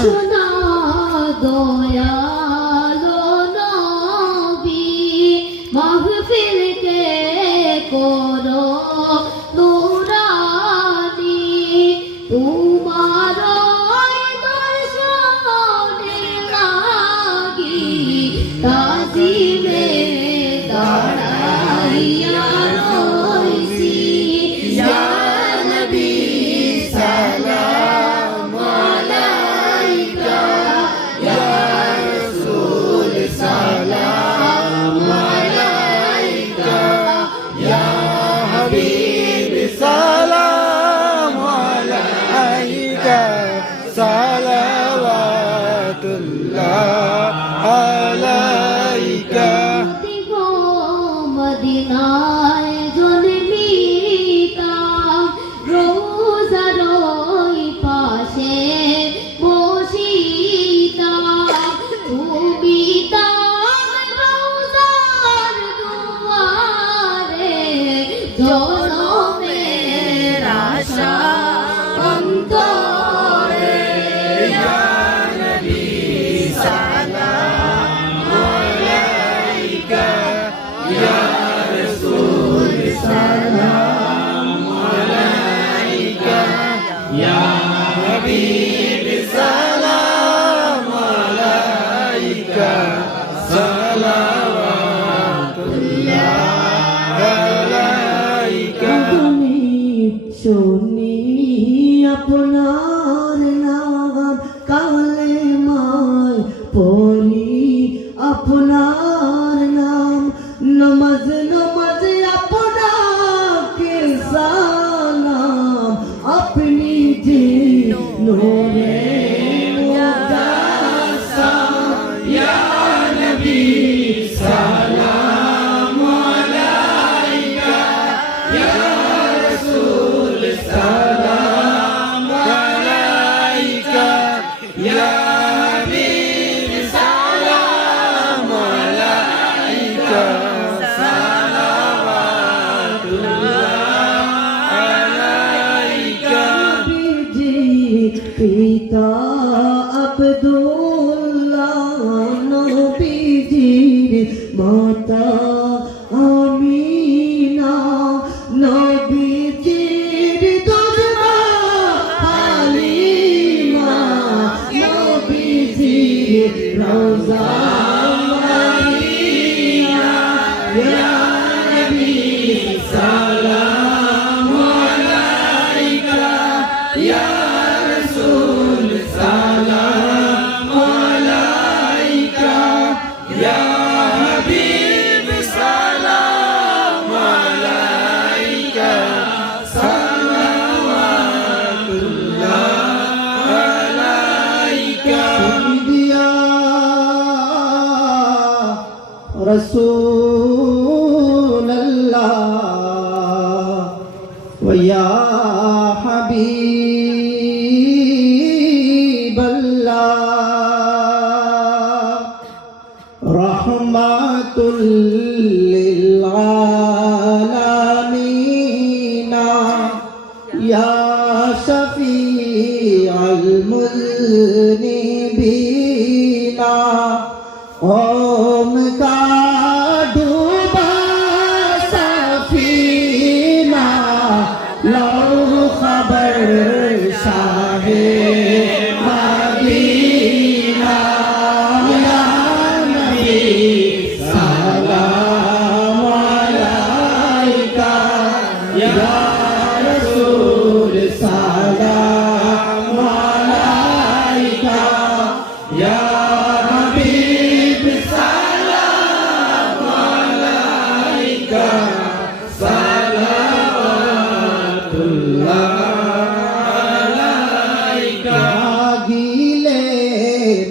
সোনা দয়ালো নবী মাহফিলকে করো নুরানি তোমার দর্শনে লাগি তাজিমে দাঁড়াইয়া রইছি ইয়া নবী সালাম আলাইকা ইয়া রাসূল সালাম আলাইকা ইয়া হাবিব সালাম আলাইকা সালাওয়াতুল্লাহ আলাইকা গো মদিনায় জন্মিতাম রোজার ওই পাশে বসিতাম তুমি তার রোজার দুয়ারে জনমের আশা অন্তরে ইয়া নবী সালাম আলাইকা ইয়া রাসূল সালাম আলাইকা ইয়া হাবিব সালাম আলাইকা সালাওয়াতুল্লাহ আলাইকা তুমি শুনি আপনার নাম কালেমায় পড়ি আপনার নাম নমাজ নমাজ আপনাকে সালাম আপনি যে নূরে মুজাসসাম ইয়া নবী সালাম আলাইকা ইয়া রাসূল সালাম আলাইকা ইয়া হাবিব সালাম আলাইকা সালাওয়াতুল্লাহ আলাইকা পিতা আব্দুল্লাহ নবীজির মাতা আমিনা নবীজির দুধমা হালিমা নবীজির রওজা মদিনা ইয়া নবী সালাম আলাইকা ইয়া রাসূল সালাম আলাইকা ইয়া হাবিব সালাম আলাইকা সালাওয়াতুল্লাহ আলাইকা দিয়া রাসূলুল্লাহ ওয়া ইয়া হাবিবাল্লাহ রাহমাতুল লিল আলামিন ইয়া শফিউল মুযনিবিন ওম কা ডুবা সফিনা লও খবর শাহে মদিনা ইয়া নবী সালাম আলাইকা ইয়া রাসূল সালাম আলাইকা ইয়া হাবিব সালাম আলাইকা সালাওয়াতুল্লাহ আলাইকা গিলে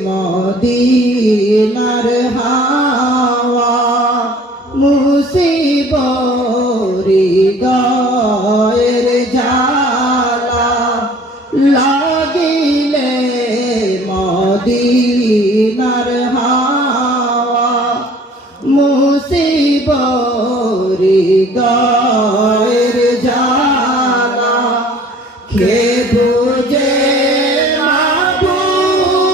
মদিনার হাওয়া মুসিবরি গায়ের জ্বালা লাগিলে মদিনার হাওয়া মুসিবরি গায়ের জ্বালা কে বুঝে মাবুদ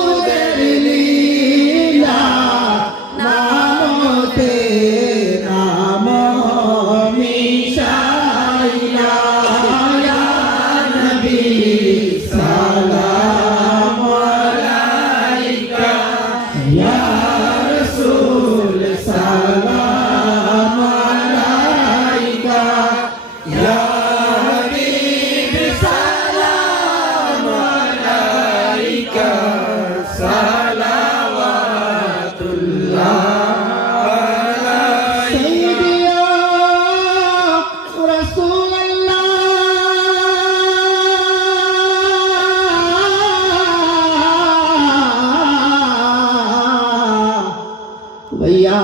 ইয়া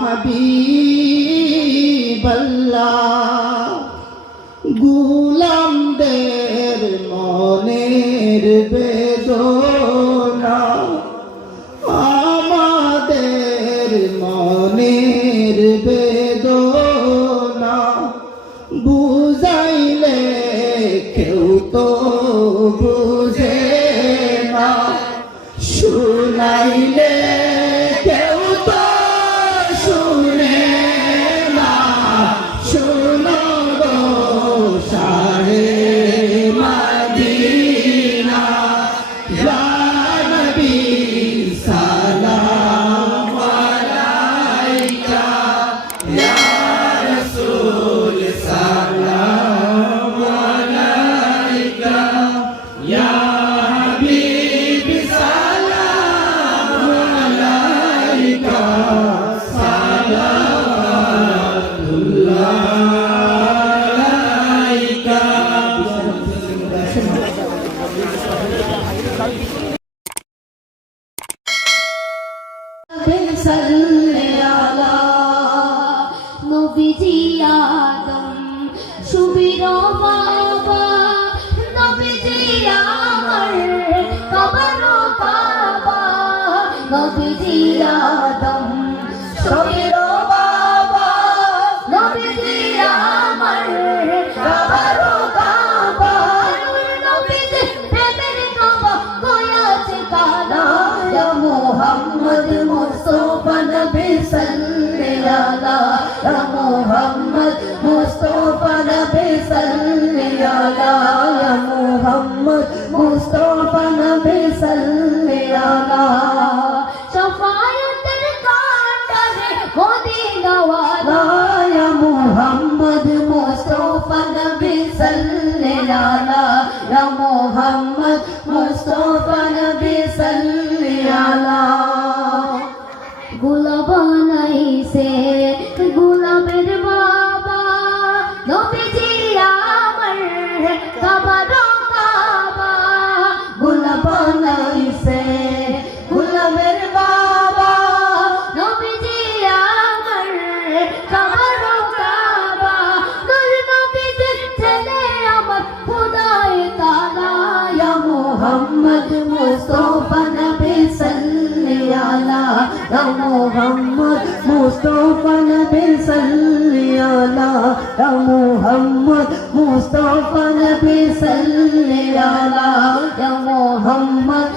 হাবিবাল্লাহ গোলামদের মনের বেদনা আমাদের মনের বেদনা বুঝাইলে কেউ তো বুঝে না শুনাইলে কেউ তো শুনে না শুনো গো শাহে মদিনা ইয়া নবী সালাম আলাইকা ইয়া রাসূল সালাম আলাইকা ইয়া হাবিব সালাম আলাইকা সালাতুল্লাহ আলাইকা সাল্লি আলা নবীজি আদম সুবীর বাবা নবীজি আমার কবর কাবা নবীজি আদম সুবীর বাবা নবীজি আমার কবর কাবা নবীজি প্রেমের কাবা কয়াছে কালা ইয়া মুহাম্মদ মুস্তাফা নবী সাল্লি আলা ইয়া মুহাম্মদ মুস্তাফা নবী সাল্লি আলা ইয়া মুহাম্মদ মুস্তাফা নবী সাল্লি আলা শাফায়াতের কাঁটারে মদিনা ওয়ালা ইয়া মুহাম্মদ মুস্তাফা নবী সাল্লি আলা ইয়া মুহাম্মদ মুস্তাফা নবী সাল্লি আলা গোলাপ বানাইছে গোলাপের বাবা নবীজি আমার কাবার কাবা গোলাপ বানাইছে গোলাপের বাবা নবীজি আমার কাবার কাবা নবীজি ছেলে আমার খোদায়ে তাআলা ইয়া মুহাম্মদ মুস্তাফা নবী সাল্লি আলা ইয়া মুহাম্মদ মুস্তাফা নবী সাল্লি আলা ইয়া মুহাম্মদ মুস্তাফা নবী সাল্লি আলা ইয়া মুহাম্মদ